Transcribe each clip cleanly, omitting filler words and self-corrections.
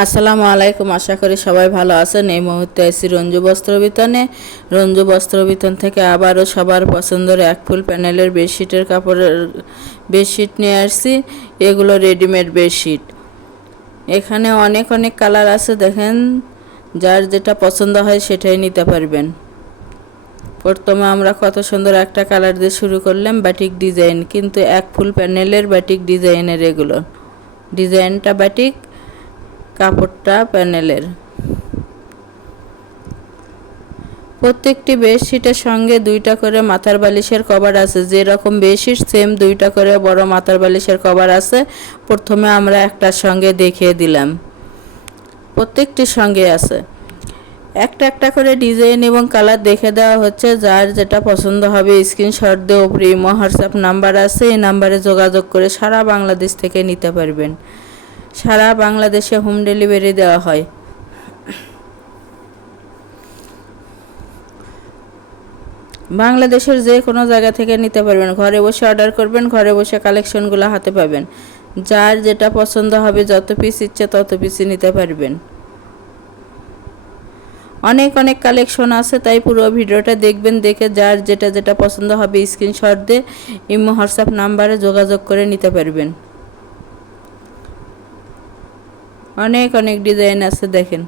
আসসালামু আলাইকুম। আশা করি সবাই ভালো আছেন। এই মুহূর্তে আছি রঞ্জু বস্ত্র বিতানে। রঞ্জু বস্ত্র বিতান থেকে আবারও সবার পছন্দের এক ফুল প্যানেলের বেডশিটের কাপড়ের বেডশিট নিয়ে আসছি। এগুলো রেডিমেড বেডশিট। এখানে অনেক অনেক কালার আছে, দেখেন যার যেটা পছন্দ হয় সেটাই নিতে পারবেন। প্রথমে আমরা কত সুন্দর একটা কালার দিয়ে শুরু করলাম, বাটিক ডিজাইন, কিন্তু এক ফুল প্যানেলের বাটিক ডিজাইনের এগুলো। ডিজাইনটা বাটিক, কাপড়টা প্যানেলের। প্রত্যেকটি বেডশিটের সঙ্গে দুইটা করে মাথার বালিশের কভার আছে। যেরকম বেডশিট সেম দুইটা করে বড় মাথার বালিশের কভার আছে। প্রথমে আমরা একটার সঙ্গে দেখিয়ে দিলাম, প্রত্যেকটির সঙ্গে আছে। একটা একটা করে ডিজাইন এবং কালার দেখে দেওয়া হচ্ছে। যার যেটা পছন্দ হবে স্ক্রিনশট দিয়ে উপরে ইমো হোয়াটসঅ্যাপ নাম্বার আছে, এই নাম্বারে যোগাযোগ করে সারা বাংলাদেশ থেকে নিতে পারবেন। সারা বাংলাদেশে হোম ডেলিভারি দেওয়া হয়। বাংলাদেশের যে কোনো জায়গা থেকে নিতে পারবেন। ঘরে বসে অর্ডার করবেন, ঘরে বসে কালেকশনগুলো হাতে পাবেন। যার যেটা পছন্দ হবে, যত পিস ইচ্ছে তত পিসই নিতে পারবেন। অনেক অনেক কালেকশন আছে, তাই পুরো ভিডিওটা দেখবেন। দেখে যার যেটা যেটা পছন্দ হবে স্ক্রিনশট দিয়ে ইমো হোয়াটসঅ্যাপ নাম্বারে যোগাযোগ করে নিতে পারবেন। অনেক অনেক ডিজাইন আছে, দেখেন।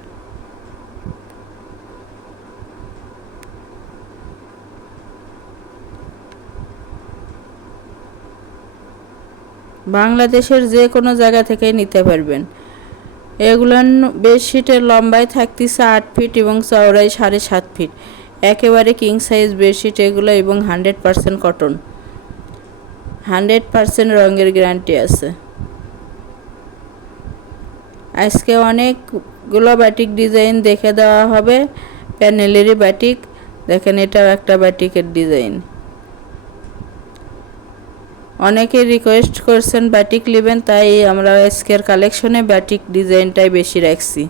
বাংলাদেশের যে কোনো জায়গা থেকে নিতে পারবেন। এগুলোর বেডশিটের লম্বায় থাকতেছে 8 ফিট এবং চওড়ায় 7.5 ফিট। একেবারে কিং সাইজ বেডশিট এগুলো, এবং 100% কটন, 100% রঙের গ্যারান্টি আছে। আজকে অনেকগুলো বাটিক ডিজাইন দেখে দেওয়া হবে, প্যানেলেরই বাটিক। দেখেন, এটাও একটা বাটিকের ডিজাইন। অনেকে রিকোয়েস্ট করছেন বাটিক নেবেন, তাই আমরা আজকের কালেকশনে বাটিক ডিজাইনটাই বেশি রাখছি।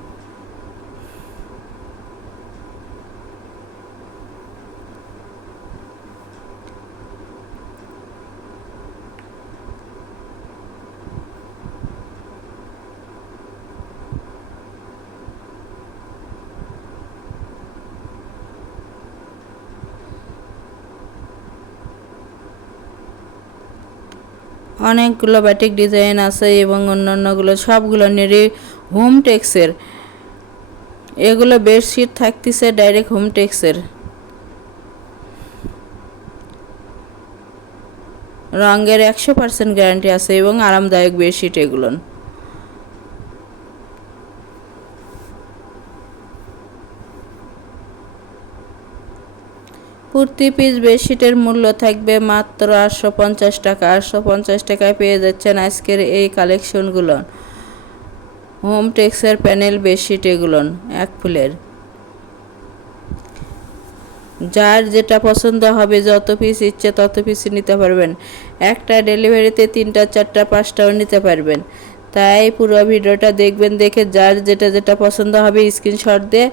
অনেকগুলো বাটিক ডিজাইন আছে এবং অন্যান্যগুলো সবগুলো নিয়ে হোম টেক্সের। এগুলো বেডশিট থাকতেছে ডাইরেক্ট হোম টেক্সের। রঙের 100% গ্যারান্টি আছে এবং আরামদায়ক বেডশিট এগুলো। প্রতি পিস বেডশিটের মূল্য থাকবে মাত্র 850 টাকা। 850 টাকায় পেয়ে যাচ্ছেন আজকের এই কালেকশনগুলো, হোম টেক্সের প্যানেল বেডশিট এগুলো এক ফুলের। যার যেটা পছন্দ হবে, যত পিস ইচ্ছে তত পিসই নিতে পারবেন। একটা ডেলিভারিতে 3টা 4টা 5টাও নিতে পারবেন। তাই পুরো ভিডিওটা দেখবেন, দেখে যার যেটা যেটা পছন্দ হবে স্ক্রিনশট দিয়ে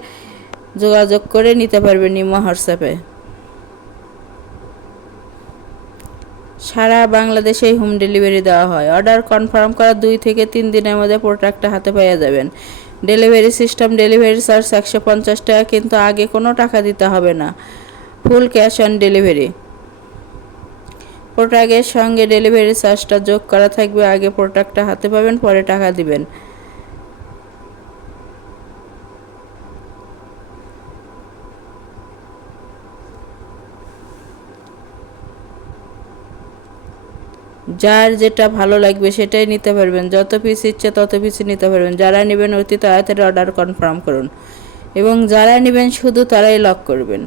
যোগাযোগ করে নিতে পারবেন ইমো হোয়াটসঅ্যাপে। সারা বাংলাদেশে হোম ডেলিভারি দেওয়া হয়। অর্ডার কনফার্ম করা 2 থেকে 3 দিনের মধ্যে প্রোডাক্টটা হাতে পেয়ে যাবেন। ডেলিভারি সিস্টেম, ডেলিভারি চার্জ 150 টাকা, কিন্তু আগে কোনো টাকা দিতে হবে না। Full cash on delivery. প্রোডাক্টের সঙ্গে ডেলিভারি চার্জটা যোগ করা থাকবে। আগে প্রোডাক্টটা হাতে পাবেন, পরে টাকা দিবেন। যার যেটা ভালো লাগবে সেটাই নিতে পারবেন। যত পিস ইচ্ছে তত পিসই নিতে পারবেন। যারা নেবেন অতি তাড়াতাড়ি অর্ডার কনফার্ম করুন, এবং যারা নেবেন শুধু তারাই লক করবেন।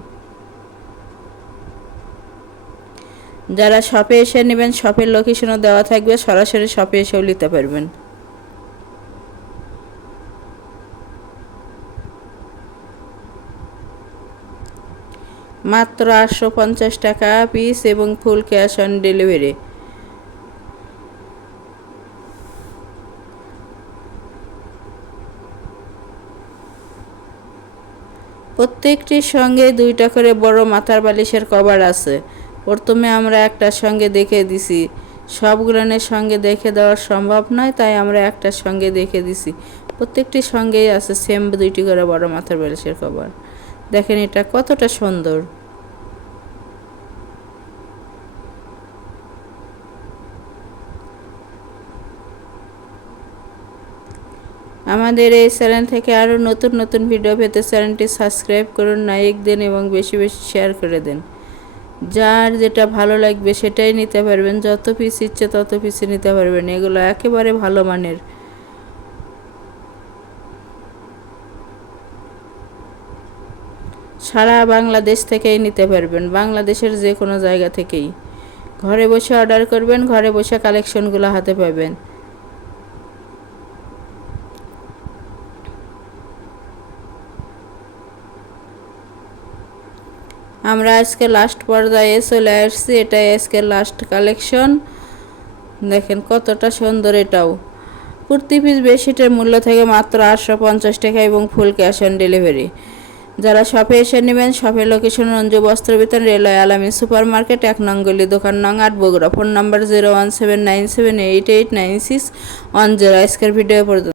যারা শপে এসে নেবেন, শপের লোকেশনও দেওয়া থাকবে, সরাসরি শপে এসেও নিতে পারবেন। মাত্র 850 টাকা পিস এবং ফুল ক্যাশ অন ডেলিভারি। প্রত্যেকটির সঙ্গে 2টা করে বড় মাথার বালিশের কভার আছে। প্রথমে আমরা একটার সঙ্গে দেখে দিছি, সবগুলোনের সঙ্গে দেখে দেওয়া সম্ভব নয়, তাই আমরা একটার সঙ্গে দেখে দিছি। প্রত্যেকটির সঙ্গেই আছে সেম 2টি করে বড় মাথার বালিশের কভার। দেখেন এটা কতটা সুন্দর। আমাদের এই চ্যানেল থেকে আরও নতুন নতুন ভিডিও পেতে চ্যানেলটি সাবস্ক্রাইব করুন, লাইক দিন এবং বেশি বেশি শেয়ার করে দিন। যার যেটা ভালো লাগবে সেটাই নিতে পারবেন, যত পিস ইচ্ছে তত পিসই নিতে পারবেন। এগুলো একেবারে ভালো মানের। সারা বাংলাদেশ থেকেই নিতে পারবেন, বাংলাদেশের যে কোনো জায়গা থেকেই। ঘরে বসে অর্ডার করবেন, ঘরে বসে কালেকশনগুলো হাতে পাবেন। আমরা আজকে লাস্ট পর্যায়ে চলে আসছি, এটাই আজকে লাস্ট কালেকশন। দেখেন কতটা সুন্দর। এটাও প্রতি পিস বেডশিটের মূল্য থেকে মাত্র 850 টাকা এবং ফুল ক্যাশ অন ডেলিভারি। যারা শপে এসে নেবেন, শপের লোকেশন রঞ্জু বস্ত্র বিতান, রেলওয়ে আলামিন সুপার মার্কেট, 1 নং গলি, দোকান নং 8, বগুড়া। Phone number 01797889610। আজকের ভিডিও পর্যন্ত।